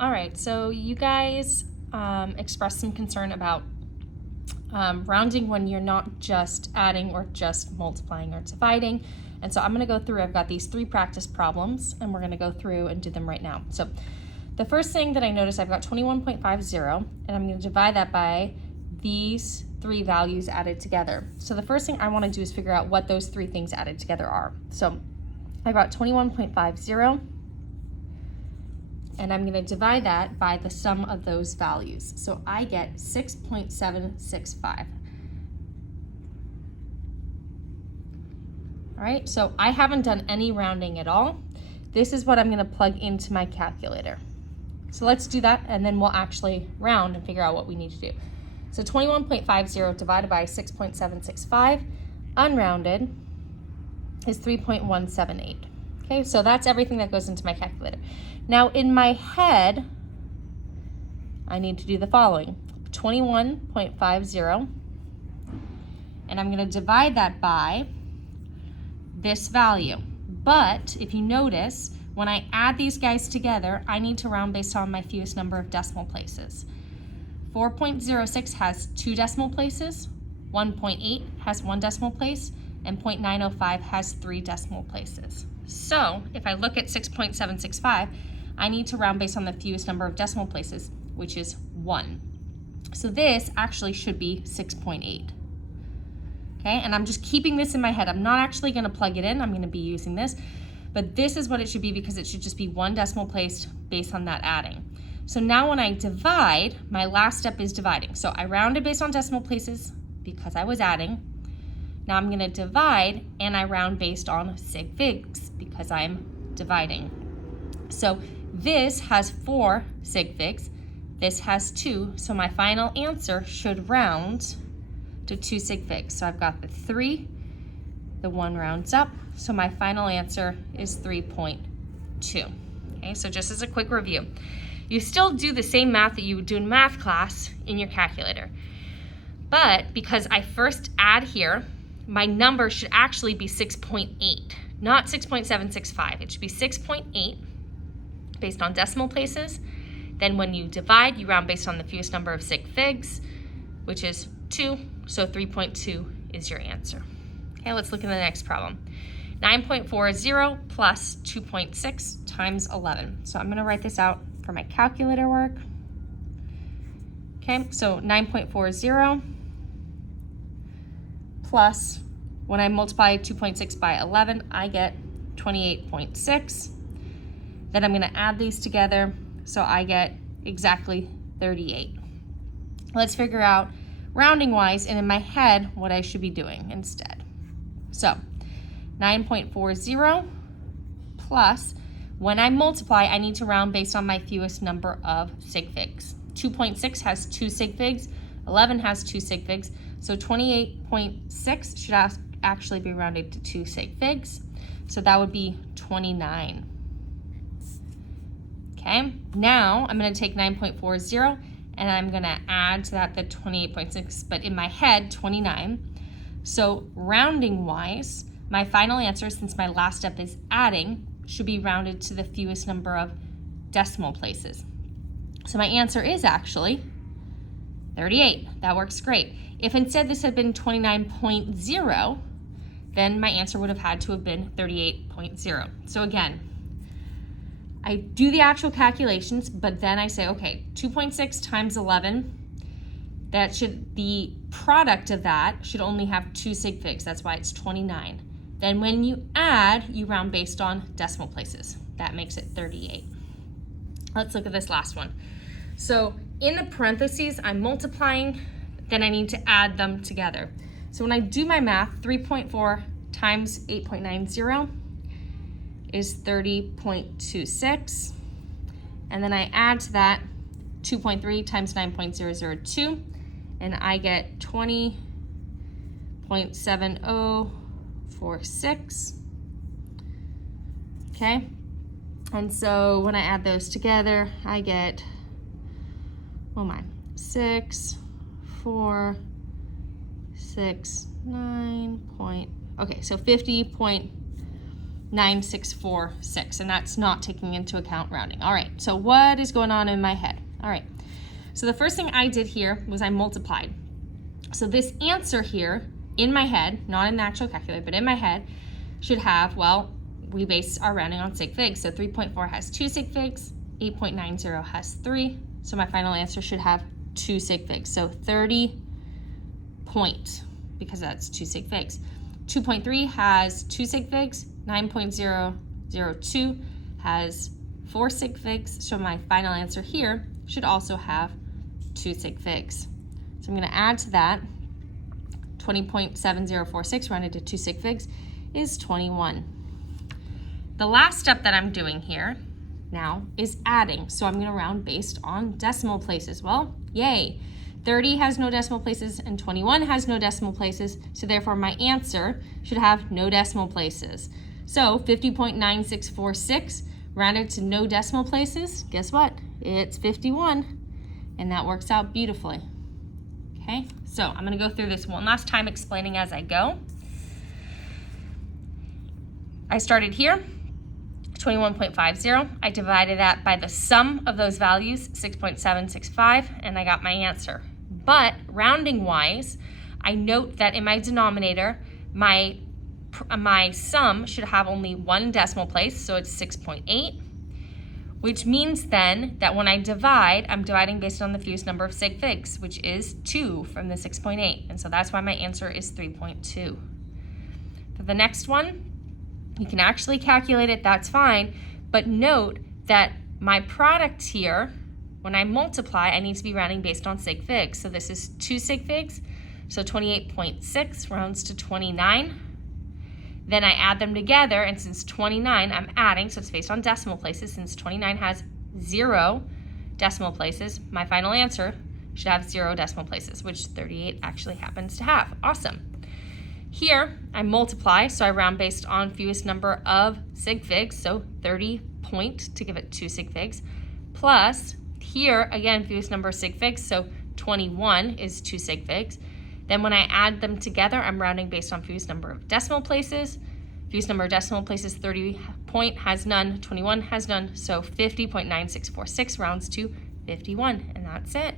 All right, so you guys expressed some concern about rounding when you're not just adding or just multiplying or dividing. And so I'm going to go through, I've got these 3 practice problems, and we're going to go through and do them right now. So the first thing that I noticed, I've got 21.50, and I'm going to divide that by these 3 values added together. So the first thing I want to do is figure out what those 3 things added together are. So I've got 21.50, and I'm going to divide that by the sum of those values. So I get 6.765. All right, so I haven't done any rounding at all. This is what I'm going to plug into my calculator. So let's do that, and then we'll actually round and figure out what we need to do. So 21.50 divided by 6.765, unrounded, is 3.178. Okay, so that's everything that goes into my calculator. Now in my head, I need to do the following. 21.50, and I'm going to divide that by this value. But if you notice, when I add these guys together, I need to round based on my fewest number of decimal places. 4.06 has 2 decimal places, 1.8 has 1 decimal place, and 0.905 has 3 decimal places. So if I look at 6.765, I need to round based on the fewest number of decimal places, which is 1. So this actually should be 6.8. Okay, and I'm just keeping this in my head. I'm not actually going to plug it in. I'm going to be using this. But this is what it should be, because it should just be 1 decimal place based on that adding. So now when I divide, my last step is dividing. So I rounded based on decimal places because I was adding. Now I'm going to divide, and I round based on sig figs because I'm dividing. So this has 4 sig figs. This has 2. So my final answer should round to 2 sig figs. So I've got the 3, the 1 rounds up, so my final answer is 3.2. Okay, so just as a quick review, you still do the same math that you would do in math class in your calculator. But because I first add here, my number should actually be 6.8, not 6.765. It should be 6.8 based on decimal places. Then when you divide, you round based on the fewest number of sig figs, which is 2, so 3.2 is your answer. Okay, let's look at the next problem. 9.40 plus 2.6 times 11. So I'm going to write this out for my calculator work. Okay, so 9.40 plus, when I multiply 2.6 by 11, I get 28.6. Then I'm going to add these together, so I get exactly 38. Let's figure out rounding wise and in my head what I should be doing instead. So 9.40 plus, when I multiply, I need to round based on my fewest number of sig figs. 2.6 has 2 sig figs, 11 has 2 sig figs, so 28.6 should actually be rounded to 2 sig figs. So that would be 29. Okay, now I'm going to take 9.40 and I'm going to add to that the 28.6, but in my head, 29. So rounding wise, my final answer, since my last step is adding, should be rounded to the fewest number of decimal places. So my answer is actually 38. That works great. If instead this had been 29.0, then my answer would have had to have been 38.0. So again, I do the actual calculations, but then I say, okay, 2.6 times 11, that should, the product of that should only have 2 sig figs. That's why it's 29. Then when you add, you round based on decimal places. That makes it 38. Let's look at this last one. So in the parentheses, I'm multiplying, then I need to add them together. So when I do my math, 3.4 times 8.90 is 30.26. And then I add to that 2.3 times 9.002, and I get 20.7046. Okay, and so when I add those together, I get, oh my, 6, 4, 6, 9 point, okay, so 50.4 50.9646, and that's not taking into account rounding. All right, so what is going on in my head? All right, so the first thing I did here was I multiplied. So this answer here in my head, not in the actual calculator, but in my head, should have, well, we base our rounding on sig figs. So 3.4 has 2 sig figs, 8.90 has 3. So my final answer should have 2 sig figs. So 30 point, because that's 2 sig figs. 2.3 has 2 sig figs, 9.002 has 4 sig figs. So my final answer here should also have 2 sig figs. So I'm going to add to that 20.7046 rounded to 2 sig figs is 21. The last step that I'm doing here now is adding. So I'm going to round based on decimal places. Well, yay. 30 has no decimal places and 21 has no decimal places. So therefore my answer should have no decimal places. So 50.9646 rounded to no decimal places. Guess what? It's 51. And that works out beautifully. Okay, so I'm going to go through this one last time explaining as I go. I started here, 21.50. I divided that by the sum of those values, 6.765, and I got my answer. But rounding wise, I note that in my denominator, my sum should have only one decimal place, so it's 6.8. Which means then that when I divide, I'm dividing based on the fewest number of sig figs, which is 2 from the 6.8. And so that's why my answer is 3.2. For the next one, you can actually calculate it, that's fine, but note that my product here, when I multiply, I need to be rounding based on sig figs. So this is 2 sig figs, so 28.6 rounds to 29. Then I add them together, and since 29, I'm adding, so it's based on decimal places. Since 29 has 0 decimal places, my final answer should have 0 decimal places, which 38 actually happens to have. Awesome. Here, I multiply, so I round based on fewest number of sig figs, so 30 point to give it 2 sig figs, plus here, again, fewest number of sig figs, so 21 is 2 sig figs. Then when I add them together, I'm rounding based on fewest number of decimal places. Fewest number of decimal places, 30 point has none, 21 has none, so 50.9646 rounds to 51, and that's it.